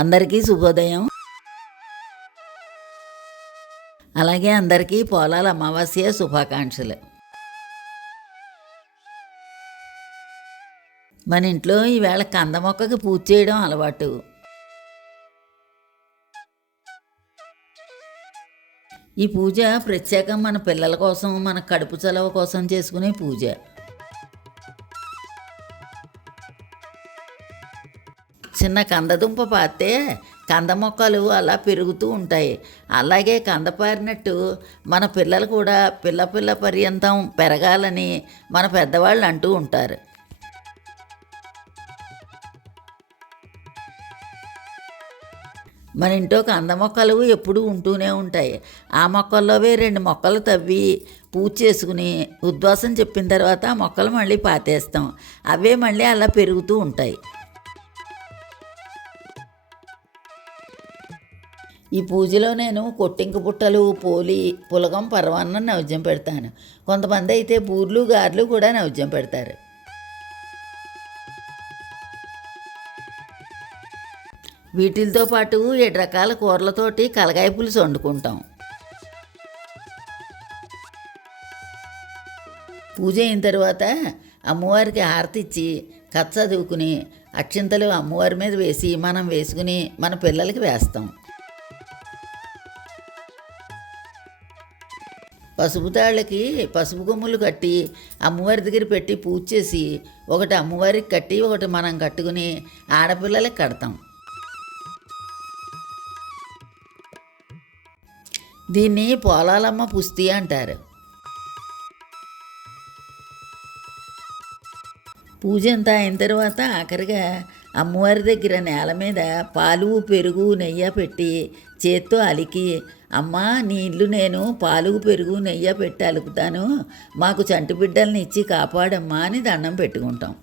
అందరికీ శుభోదయం. అలాగే అందరికీ పోలాల అమావాస్య శుభాకాంక్షలు. మన ఇంట్లో ఈవేళ కంద మొక్కకి పూజ చేయడం అలవాటు. ఈ పూజ ప్రత్యేకం మన పిల్లల కోసం మన కడుపు చలవ కోసం చేసుకునే పూజ. చిన్న కందదుంప పాతే కంద మొక్కలు అలా పెరుగుతూ ఉంటాయి. అలాగే కంద పారినట్టు మన పిల్లలు కూడా పిల్ల పిల్ల పర్యంతం పెరగాలని మన పెద్దవాళ్ళు అంటూ ఉంటారు. మన ఇంట్లో కంద మొక్కలు ఎప్పుడూ ఉంటూనే ఉంటాయి. ఆ మొక్కల్లోవే రెండు మొక్కలు తవ్వి పూజ చేసుకుని ఉద్వాసం చెప్పిన తర్వాత ఆ మొక్కలు మళ్ళీ పాతేస్తాం. అవే మళ్ళీ అలా పెరుగుతూ ఉంటాయి. ఈ పూజలో నేను కొట్టింక పుట్టలు పోలి పులగం పర్వాన్నం నైవేద్యం పెడతాను. కొంతమంది అయితే బూర్లు గారెలు కూడా నైవేద్యం పెడతారు. వీటితో పాటు ఏడు రకాల కూరలతోటి కలగాయ పులుసు వండుకుంటాం. పూజ అయిన తర్వాత అమ్మవారికి హారతి ఇచ్చి కథ చదువుకుని అక్షింతలు అమ్మవారి మీద వేసి మనం వేసుకుని మన పిల్లలకి వేస్తాం. పసుపు తాళ్ళకి పసుపు కొమ్ములు కట్టి అమ్మవారి దగ్గర పెట్టి పూజ చేసి ఒకటి అమ్మవారికి కట్టి ఒకటి మనం కట్టుకుని ఆడపిల్లలకి కడతాం. దీన్ని పోలాలమ్మ పుస్తి అంటారు. పూజ అంతా అయిన తర్వాత ఆఖరిగా అమ్మవారి దగ్గర నేల మీద పాలు పెరుగు నెయ్యి పెట్టి చేత్తో అలికి అమ్మా నీ ఇల్లు నేను పాలుగు పెరుగు నెయ్యి పెట్టి అలుకుతాను. మాకు చంటి బిడ్డల్ని ఇచ్చి కాపాడమ్మా అని దండం పెట్టుకుంటాం.